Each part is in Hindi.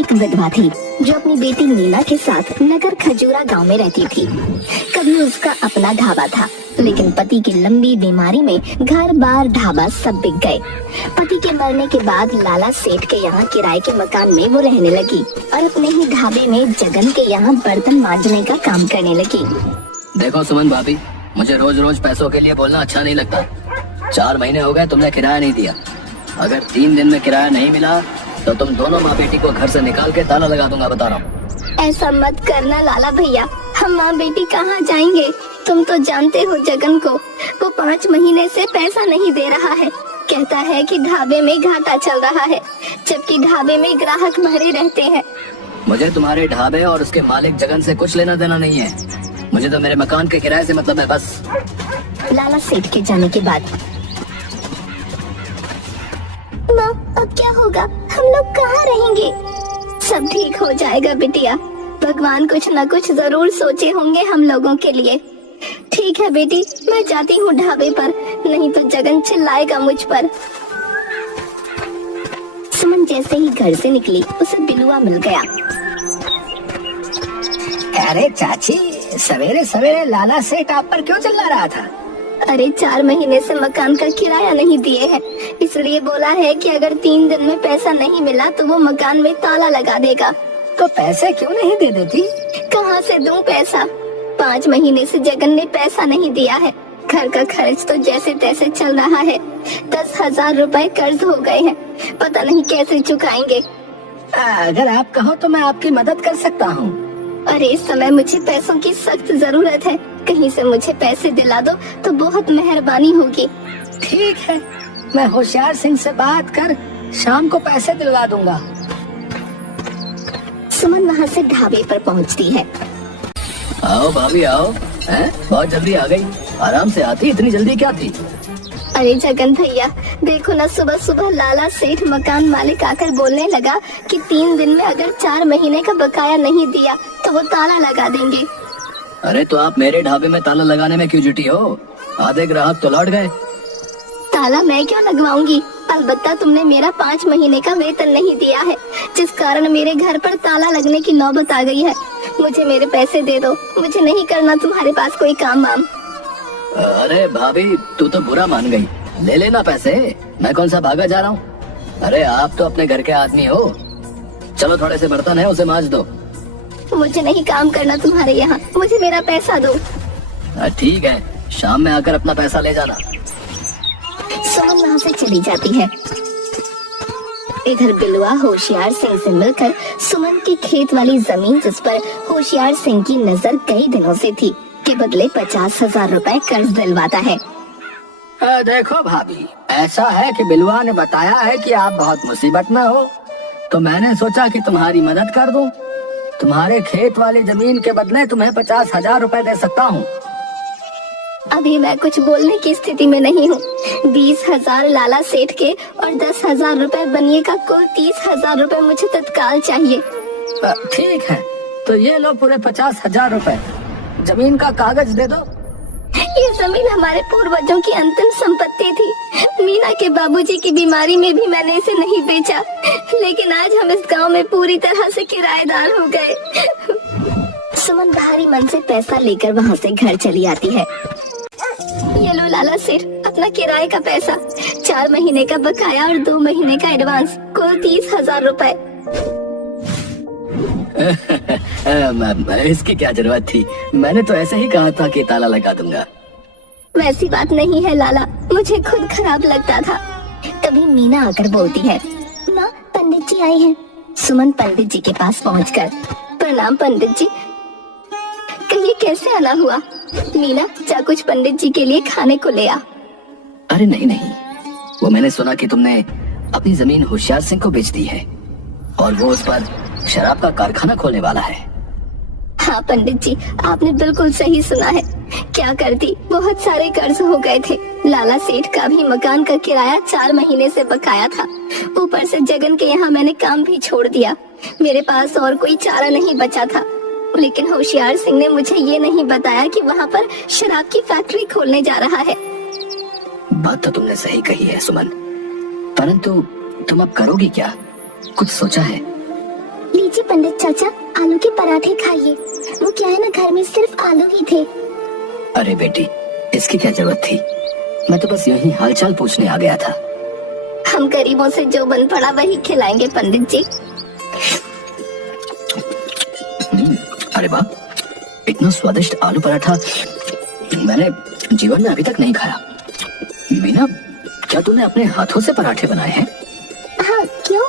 एक विधवा थी जो अपनी बेटी मीना के साथ नगर खजूरा गांव में रहती थी। कभी उसका अपना ढाबा था, लेकिन पति की लंबी बीमारी में घर बार ढाबा सब बिक गए। पति के मरने के बाद लाला सेठ के यहाँ किराए के मकान में वो रहने लगी और अपने ही ढाबे में जगन के यहाँ बर्तन मांजने का काम करने लगी। देखो सुमन भाभी, मुझे रोज रोज पैसों के लिए बोलना अच्छा नहीं लगता। 4 महीने हो गए तुमने किराया नहीं दिया। अगर 3 दिन में किराया नहीं मिला तो तुम दोनों माँ बेटी को घर से निकाल के ताला लगा दूंगा, बता रहा हूँ। ऐसा मत करना लाला भैया, हम माँ बेटी कहाँ जाएंगे? तुम तो जानते हो जगन को, वो 5 महीने से पैसा नहीं दे रहा है। कहता है कि ढाबे में घाटा चल रहा है, जबकि ढाबे में ग्राहक भरे रहते हैं। मुझे तुम्हारे ढाबे और उसके मालिक जगन से कुछ लेना देना नहीं है। मुझे तो मेरे मकान के किराए से मतलब है, बस। लाला सेठ के जाने के बाद माँ, अब क्या होगा? हम लोग कहाँ रहेंगे? सब ठीक हो जाएगा बिटिया, भगवान कुछ न कुछ जरूर सोचे होंगे हम लोगों के लिए। ठीक है बेटी, मैं जाती हूँ ढाबे पर, नहीं तो जगन चिल्लाएगा मुझ पर। सुमन जैसे ही घर से निकली उसे बिलुआ मिल गया। अरे चाची, सवेरे सवेरे लाला सेठ आप पर क्यों चिल्ला रहा था? अरे 4 महीने से मकान का किराया नहीं दिए हैं, इसलिए बोला है कि अगर 3 दिन में पैसा नहीं मिला तो वो मकान में ताला लगा देगा। तो पैसे क्यों नहीं दे देती? कहाँ से दूं पैसा? 5 महीने से जगन ने पैसा नहीं दिया है। घर का खर्च तो जैसे तैसे चल रहा है। 10,000 रुपए कर्ज हो गए हैं, पता नहीं कैसे चुकाएंगे। अगर आप कहो तो मैं आपकी मदद कर सकता हूँ। अरे इस समय मुझे पैसों की सख्त जरूरत है, कहीं से मुझे पैसे दिला दो तो बहुत मेहरबानी होगी। ठीक है, मैं होशियार सिंह से बात कर शाम को पैसे दिलवा दूंगा। सुमन वहाँ से ढाबे पर पहुँचती है। आओ भाभी आओ, हैं? बहुत जल्दी आ गई। आराम से आती, इतनी जल्दी क्या थी? अरे जगन भैया, देखो ना, सुबह सुबह लाला सेठ मकान मालिक आकर बोलने लगा कि 3 दिन में अगर 4 महीने का बकाया नहीं दिया तो वो ताला लगा देंगे। अरे तो आप मेरे ढाबे में ताला लगाने में क्यों जुटी हो? आधे ग्राहक तो लौट गए। ताला मैं क्यों लगवाऊंगी? अलबत्ता तुमने मेरा 5 महीने का वेतन नहीं दिया है, जिस कारण मेरे घर पर ताला लगने की नौबत आ गई है। मुझे मेरे पैसे दे दो, मुझे नहीं करना तुम्हारे पास कोई काम वाम। अरे भाभी, तू तो बुरा मान गई। ले लेना पैसे, मैं कौन सा भागा जा रहा हूँ। अरे आप तो अपने घर के आदमी हो। चलो थोड़े से बर्तन है, उसे मांज दो। मुझे नहीं काम करना तुम्हारे यहाँ, मुझे मेरा पैसा दो। ठीक है, शाम में आकर अपना पैसा ले जाना। सुमन वहाँ से चली जाती है। इधर बिलुआ होशियार सिंह से मिलकर सुमन की खेत वाली जमीन, जिस पर होशियार सिंह की नजर कई दिनों से थी, के बदले 50,000 रुपए कर्ज दिलवाता है। देखो भाभी, ऐसा है कि बिलुआ ने बताया है कि आप बहुत मुसीबत में हो, तो मैंने सोचा कि तुम्हारी मदद कर दूं। तुम्हारे खेत वाली जमीन के बदले तुम्हें 50,000 रुपए दे सकता हूँ। अभी मैं कुछ बोलने की स्थिति में नहीं हूँ। 20,000 लाला सेठ के और 10,000 रुपए बनिए का कुल 30,000 रुपए मुझे तत्काल चाहिए। ठीक है, तो ये लो पूरे 50,000 रुपए। जमीन का कागज दे दो। ये जमीन हमारे पूर्वजों की अंतिम संपत्ति थी। मीना के बाबूजी की बीमारी में भी मैंने इसे नहीं बेचा, लेकिन आज हम इस गांव में पूरी तरह से किराएदार हो गए। सुमन भारी मन से पैसा लेकर वहाँ से घर चली आती है। ये लो लाला सेठ, अपना किराए का पैसा, 4 महीने का बकाया और 2 महीने का एडवांस, कुल 30,000 रुपए। इसकी क्या जरूरत थी? मैंने तो ऐसे ही कहा था कि ताला लगा दूंगा। वैसी बात नहीं है लाला, मुझे खुद खराब लगता था। तभी मीना आकर बोलती है, माँ पंडित जी आए हैं। सुमन पंडित जी के पास पहुंचकर, प्रणाम पंडित जी। कहिए कैसे आना हुआ? मीना, जा कुछ पंडित जी के लिए खाने को ले आ। अरे नहीं नहीं, वो मैंने सुना कि तुमने अपनी जमीन होशियार सिंह को बेच दी है और वो उस पर शराब का कारखाना खोलने वाला है। हाँ पंडित जी, आपने बिल्कुल सही सुना है। क्या करती, बहुत सारे कर्ज हो गए थे। लाला सेठ का भी मकान का किराया 4 महीने से बकाया था। ऊपर से जगन के यहाँ मैंने काम भी छोड़ दिया। मेरे पास और कोई चारा नहीं बचा था। लेकिन होशियार सिंह ने मुझे ये नहीं बताया कि वहाँ पर शराब की फैक्ट्री खोलने जा रहा है। बात तो तुमने सही कही है सुमन, परंतु तुम अब करोगी क्या? कुछ सोचा है? लीजिए पंडित चाचा, आलू के पराठे खाइए। वो क्या है ना, घर में सिर्फ आलू ही थे। अरे बेटी, इसकी क्या जरूरत थी? मैं तो बस यही हालचाल पूछने आ गया था। हम गरीबों से जो बन पड़ा वही खिलाएंगे पंडित जी। अरे वाह, इतना स्वादिष्ट आलू पराठा मैंने जीवन में अभी तक नहीं खाया। मीना, क्या तूने अपने हाथों से पराठे बनाए हैं? हाँ, क्यों?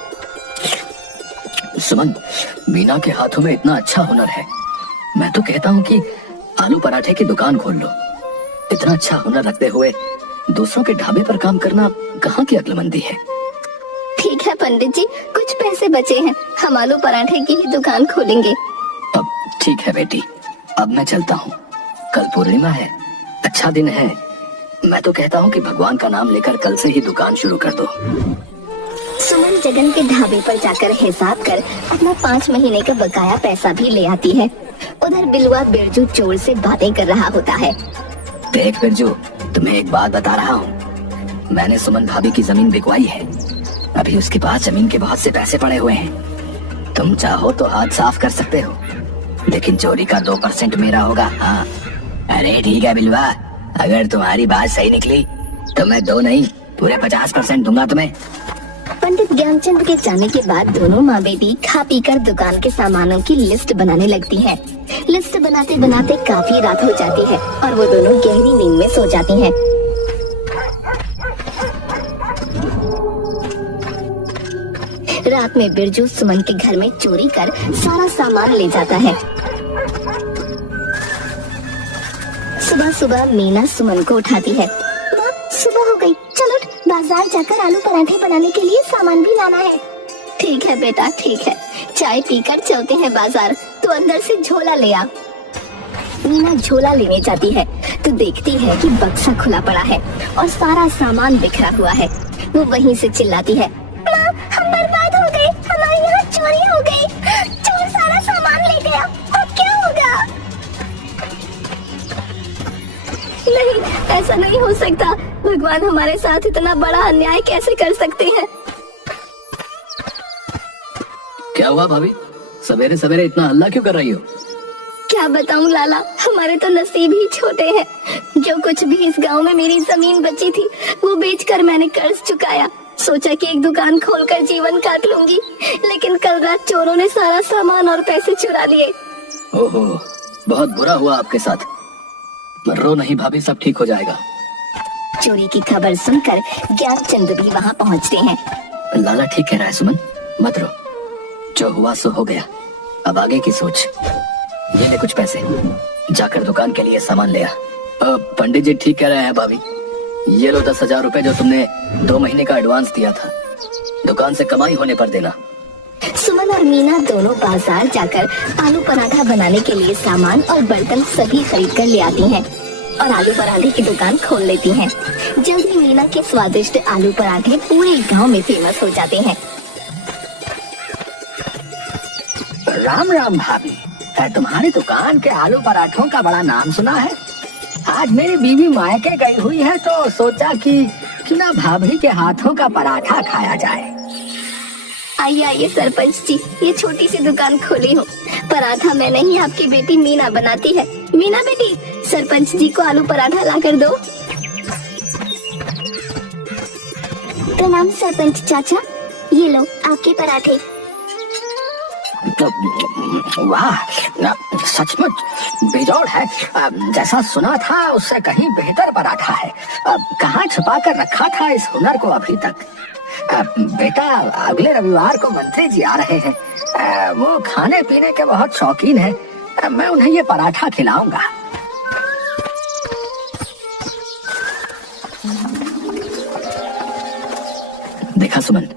सुमन, मीना के हाथों में इतना अच्छा हुनर है। मैं तो कहता हूँ कि आलू पराठे की दुकान खोल लो। इतना अच्छा हुनर रखते हुए दूसरों के ढाबे पर काम करना कहाँ की अक्लमंदी है। ठीक है पंडित जी, कुछ पैसे बचे हैं, हम आलू पराठे की ही दुकान खोलेंगे। अब ठीक है बेटी, अब मैं चलता हूँ। कल पूर्णिमा है, अच्छा दिन है। मैं तो कहता हूँ कि भगवान का नाम लेकर कल से ही दुकान शुरू कर दो। सुमन जगन के ढाबे पर जाकर हिसाब कर अपना 5 महीने का बकाया पैसा भी ले आती है। उधर बिलुआ बिरजू चोर से बातें कर रहा होता है। देख बिरजू, तुम्हें एक बात बता रहा हूँ। मैंने सुमन भाभी की जमीन बिकवाई है। अभी उसके पास जमीन के बहुत से पैसे पड़े हुए हैं। तुम चाहो तो हाथ साफ कर सकते हो, लेकिन चोरी का 2% मेरा होगा। हाँ, अरे ठीक है बिलवा, अगर तुम्हारी बात सही निकली तो मैं 2 नहीं पूरे 50% दूंगा तुम्हें। पंडित ज्ञानचंद के जाने के बाद दोनों माँ बेटी खा पी कर दुकान के सामानों की लिस्ट बनाने लगती हैं। लिस्ट बनाते बनाते काफी रात हो जाती है और वो दोनों गहरी नींद में सो जाती हैं। रात में बिरजू सुमन के घर में चोरी कर सारा सामान ले जाता है। सुबह सुबह मीना सुमन को उठाती है। माँ, सुबह हो गई, चलो बाजार जाकर आलू पराठे बनाने के लिए सामान भी लाना है। ठीक है बेटा, ठीक है, चाय पीकर चलते हैं बाजार, तू अंदर से झोला ले आ। मीना झोला लेने जाती है तो देखती है कि बक्सा खुला पड़ा है और सारा सामान बिखरा हुआ है। वो वहीं से चिल्लाती है, माँ, हम बर्बाद हो गए, हमारे यहाँ चोरी हो गई, चोर सारा सामान ले गया, अब क्या होगा? नहीं, ऐसा नहीं हो सकता। भगवान हमारे साथ इतना बड़ा अन्याय कैसे कर सकते हैं? क्या हुआ भाभी, सवेरे सवेरे इतना हल्ला क्यों कर रही हो? क्या बताऊं लाला, हमारे तो नसीब ही छोटे हैं। जो कुछ भी इस गांव में मेरी जमीन बची थी वो बेचकर मैंने कर्ज चुकाया। सोचा कि एक दुकान खोलकर जीवन काट लूंगी, लेकिन कल रात चोरों ने सारा सामान और पैसे चुरा लिए। ओहो, बहुत बुरा हुआ आपके साथ। रो नहीं भाभी, सब ठीक हो जाएगा। चोरी की खबर सुनकर ज्ञानचंद भी वहाँ पहुँचते हैं। लाला ठीक कह रहा है सुमन, मत रो, जो हुआ सो हो गया, अब आगे की सोच। ये ले कुछ पैसे, जाकर दुकान के लिए सामान ले आ। पंडित जी ठीक कह रहे हैं भाभी, ये लो 10,000 रुपए जो तुमने 2 महीने का एडवांस दिया था, दुकान से कमाई होने पर देना। सुमन और मीना दोनों बाजार जाकर आलू पराठा बनाने के लिए सामान और बर्तन सभी खरीद कर ले आती हैं और आलू पराठे की दुकान खोल लेती हैं। जल्द ही मीना के स्वादिष्ट आलू पराठे पूरे गांव में फेमस हो जाते हैं। राम राम भाभी, तुम्हारी दुकान के आलू पराठों का बड़ा नाम सुना है। आज मेरी बीवी मायके गई हुई है तो सोचा कि ना भाभी के हाथों का पराठा खाया जाए। आइए आइए सरपंच जी, ये छोटी सी दुकान खोली हूँ। पराठा मैं नहीं, आपकी बेटी मीना बनाती है। मीना बेटी, सरपंच जी को आलू पराठा ला कर दो। प्रणाम सरपंच चाचा, ये लो आपके पराठे। वाह, सचमुच बेजोड़ है। जैसा सुना था उससे कहीं बेहतर पराठा है। कहाँ छुपा कर रखा था इस हुनर को अभी तक? बेटा, अगले रविवार को मंत्री जी आ रहे हैं। वो खाने पीने के बहुत शौकीन हैं। मैं उन्हें ये पराठा खिलाऊंगा। देखा सुमन,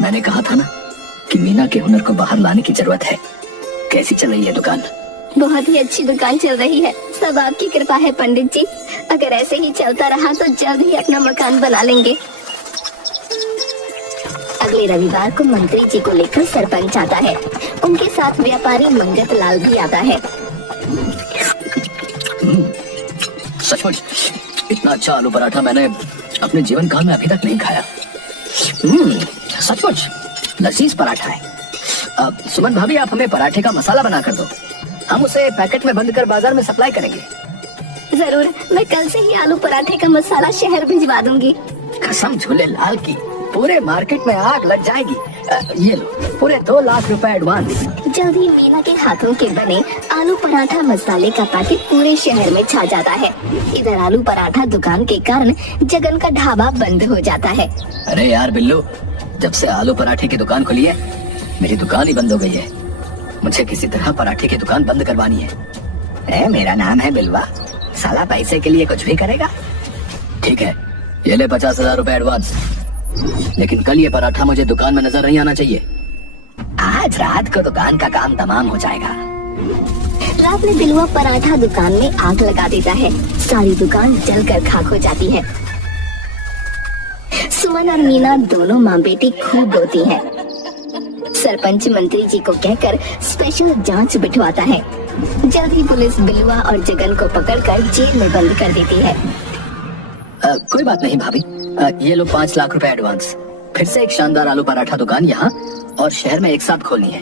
मैंने कहा था ना कि मीना के हुनर को बाहर लाने की जरूरत है। कैसी चल रही है दुकान? बहुत ही अच्छी दुकान चल रही है, सब आपकी कृपा है पंडित जी। अगर ऐसे ही चलता रहा तो जल्द ही अपना मकान बना लेंगे। अगले रविवार को मंत्री जी को लेकर सरपंच आता है। उनके साथ व्यापारी मंगत लाल भी आता है। सचमुच इतना अच्छा आलू पराठा मैंने अपने जीवन काल में अभी तक नहीं खाया। सचमुच लजीज पराठा है। अब सुमन भाभी, आप हमें पराठे का मसाला बना कर दो, हम उसे पैकेट में बंद कर बाजार में सप्लाई करेंगे। जरूर, मैं कल से ही आलू पराठे का मसाला शहर भिजवा दूंगी। कसम झूलेलाल की, पूरे मार्केट में आग लग जाएगी। ये लो, पूरे 2 लाख रुपए एडवांस। जल्द ही मीना के हाथों के बने आलू पराठा मसाले का पैकेट पूरे शहर में छा जाता है। इधर आलू पराठा दुकान के कारण जगन का ढाबा बंद हो जाता है। अरे यार बिल्लू, जब से आलू पराठे की दुकान खुली है मेरी दुकान ही बंद हो गई है। मुझे किसी तरह पराठे की दुकान बंद करवानी है। मेरा नाम है बिलवा, साला पैसे के लिए कुछ भी करेगा। ठीक है, ये ले 50,000 रुपए एडवांस, लेकिन कल ये पराठा मुझे दुकान में नजर नहीं आना चाहिए। आज रात को दुकान का काम तमाम हो जाएगा। रात में बिलवा पराठा दुकान में आग लगा देता है। सारी दुकान जलकर खाक हो जाती है। सुमन और मीना दोनों माँ बेटी खूब रोती हैं। सरपंच मंत्री जी को कहकर स्पेशल जांच बिठवाता है। जल्द ही पुलिस बिलवा और जगन को पकड़कर जेल में बंद कर देती है। कोई बात नहीं भाभी, ये लो 5 लाख रुपए एडवांस। फिर से एक शानदार आलू पराठा दुकान यहाँ और शहर में एक साथ खोलनी है।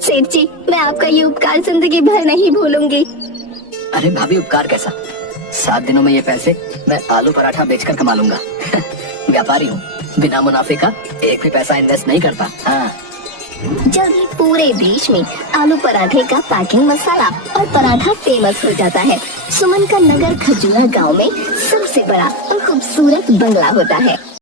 सेठ जी, मैं आपका ये उपकार जिंदगी भर नहीं भूलूंगी। अरे भाभी, उपकार कैसा? 7 दिनों में ये पैसे मैं आलू पराठा बेचकर कमा लूंगा। व्यापारी हूँ, बिना मुनाफे का एक भी पैसा इन्वेस्ट नहीं करता। हाँ। जल्द ही पूरे देश में आलू पराठे का पैकिंग मसाला और पराठा फेमस हो जाता है। सुमन का नगर खजूरा गांव में सबसे बड़ा और खूबसूरत बंगला होता है।